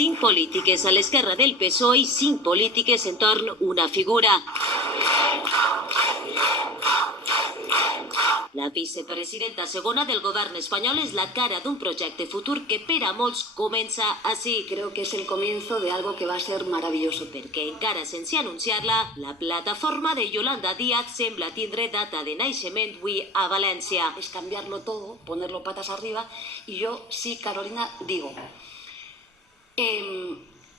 5 polítiques a l'esquerra del PSOE i 5 polítiques entorn una figura. La vicepresidenta segona del govern espanyol és la cara d'un projecte futur que per a molts comença així. Creo que es el comienzo de algo que va a ser maravilloso. Perquè encara sense anunciar-la, la plataforma de Yolanda Díaz sembla tindre data de naixement avui a València. Es cambiarlo todo, ponerlo patas arriba. Y yo sí, Carolina, digo,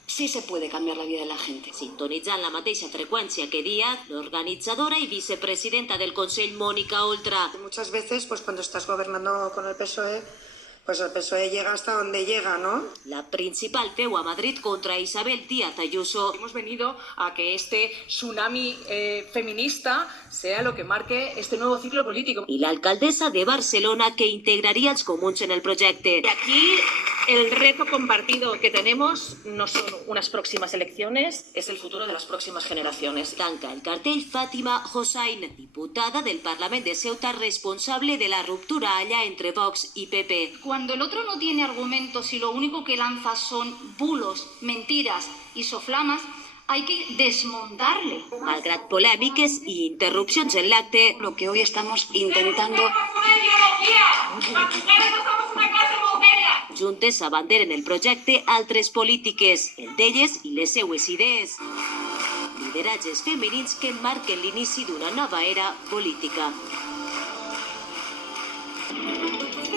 sí se puede cambiar la vida de la gente. Sintonitzant la mateixa freqüència que Díaz, l'organitzadora i vicepresidenta del Consell, Mónica Oltra. Muchas veces, pues cuando estás gobernando con el PSOE, pues el PSOE llega hasta donde llega, ¿no? La principal veu a Madrid contra Isabel Díaz Ayuso. Hemos venido a que este tsunami feminista sea lo que marque este nuevo ciclo político. I l'alcaldessa de Barcelona, que integraria els comuns en el projecte. Y aquí el reto compartido que tenemos no son unas próximas elecciones, es el futuro de las próximas generaciones. Tanca el cartell Fátima Hossain, diputada del Parlament de Ceuta, responsable de la ruptura allá entre Vox y PP. Cuando el otro no tiene argumentos y lo único que lanza son bulos, mentiras y soflamas, hay que desmontarle. Malgrat polèmiques i interrupcions en l'acte, Lo que hoy estamos intentando... juntes abanderen el projecte altres polítiques, el d'elles i les seues idees. Lideratges femenins que marquen l'inici d'una nova era política.